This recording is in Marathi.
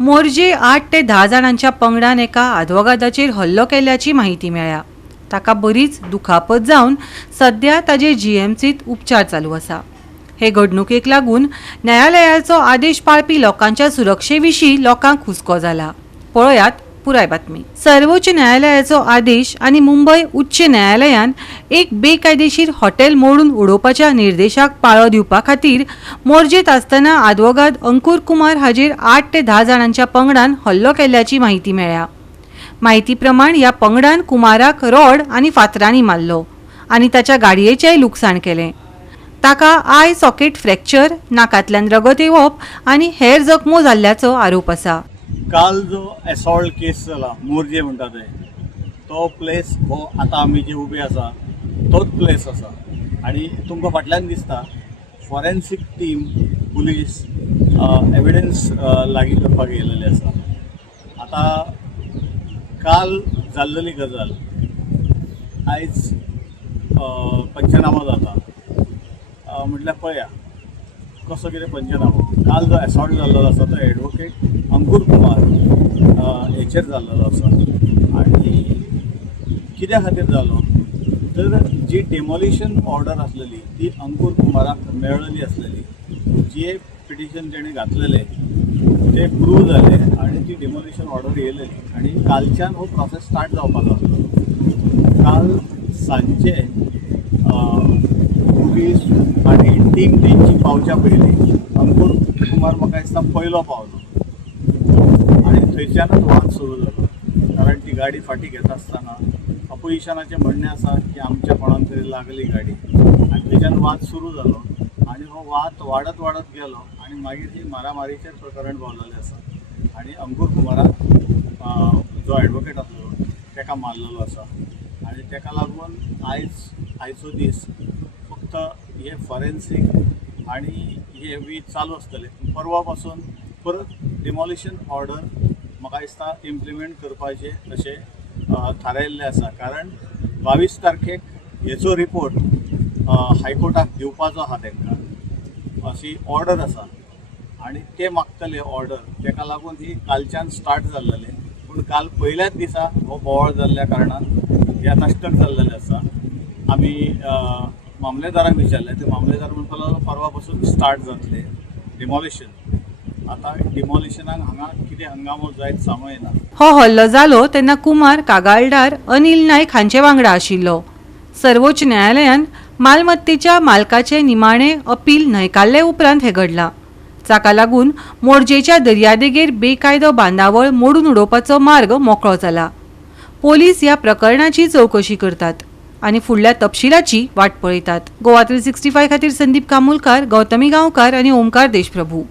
मोर्जे 8 ते 10 जाणांच्या पंगडान एका आदवोगादाचेर हल्लो केल्याची माहिती मेळ्ळ्या। ताका बरीच दुखापत जावन सध्या ताजे जीएमसीत उपचार चालू आसा। हे घडणुकेक लागून न्यायालयाचो आदेश पाळपी लोकांच्या सुरक्षेविशीं लोकांक हुस्को जाला। पळयात पुराय बातमी। सर्वोच्च न्यायालयाचो आदेश आणि मुंबई उच्च न्यायालयान एक बेकायदेशीर हॉटेल मोडून उडोवपाच्या निर्देशाक पाळो दिवपा खातीर मोर्जेत आसतना आदवोगाद अंकुर कुमार हाजेर 8 ते 10 जाणांच्या पंगडान हल्लो केल्याची माहिती मेळ्ळ्या। माहिती प्रमाण ह्या पंगडान कुमाराक रॉड आणि फातरांनी मारलो आणि ताच्या गाडयेचेय लुकसाण केलें। ताका आय सॉकेट फ्रॅक्चर, नाकांतल्यान रगत येवप आणि हेर जखमो जाल्ल्याचो आरोप आसा। काल जो असॉल्ट केस जाला मोर्जे म्हणटा ते तो प्लेस हो आतां आमी जे उबे आसा तोच प्लेस आसा आणि तुमकां फाटल्यान दिसता फॉरेन्सीक टीम पुलीस एविडन्स लागीं करपाक येयलेले आसा। आतां काल जाल्लेली गजाल आयज पंचनामा जाता म्हटल्यार पळया कसो कितें पंचनामो। काल जो असॉल्ट जाल्लो आसा तो एडवोकेट अंकुर कुमार हेचेर जाल्लो आसा आणि कित्या खातीर जालो तर जी डेमोलिशन ऑर्डर आसलेली ती अंकुर कुमाराक मेळलेली आसलेली। जे पिटिशन तेणें घातलेले ते प्रूव जाले आणि ती डेमोलिशन ऑर्डर येयलेली आणि कालच्यान हो प्रोसेस स्टार्ट जावपाक लागलो। काल सांजचे पुलीस आणि टीम तेंची पावच्या पयलीं अंकुर कुमार म्हाका दिसता पयलो पावलो आणि थंयच्यानच वाद सुरू जालो। कारण ती गाडी फाटी घेता आसतना अपोजिशनाचें म्हणणें आसा की आमच्या कोणाक तरी लागली गाडी आणि थंयच्यान वाद सुरू जालो आणि हो वाद वाडत वाडत गेलो आणि मागीर ही मारामारीचेर प्रकरण पावलेलें आसा आणि अंकुर कुमाराक जो एडवोकेट आसलो ताका मारलेलो आसा आणि ताका लागून आयचो दीस फक्त हे फॉरेन्सीक आणि हे बी चालू आसतले। परवा पासून परत डिमॉलिशन ऑर्डर म्हाका दिसता इम्प्लिमेंट करपाचे अशें थारायल्लें आसा। कारण 22 तारखेक हेचो रिपोर्ट हायकोर्टाक दिवपाचो आहा तांकां अशी ऑर्डर आसा आणि ते मागतले ऑर्डर। ताका लागून ही कालच्यान स्टार्ट जाल्लेलें पूण काल पयल्याच दिसा हो बोवाळ जाल्ल्या कारणान हे आतां स्टक जाल्लेलें आसा। आमी मामलेदाराक विचारलें ते मामलेदार म्हणपाक लागलो परवा पासून स्टार्ट जातले डिमॉलिशन। आता डिमॉलिशनाक हांगा कितें हंगामो जायत सांगूं येना। हो हल्लो जालो तेन्ना कुमार कागाळदार अनिल नायक हांचे वांगडा आशिल्लो। सर्वोच्च न्यायालयान मालमत्तेच्या मालकाचे निमाणे अपील न्हयकारले उपरांत हे घडलां। जाका लागून मोर्जेच्या दर्यादेगेर बेकायदो बांदावळ मोडून उडोवपाचो मार्ग मोकळो जाला। पोलीस ह्या प्रकरणाची चवकशी करतात आणि फुडल्या तपशिलाची वाट पळयतात। गोवा 365 खातीर संदीप कामुलकार, गौतमी गांवकार आणि ओमकार देशप्रभू।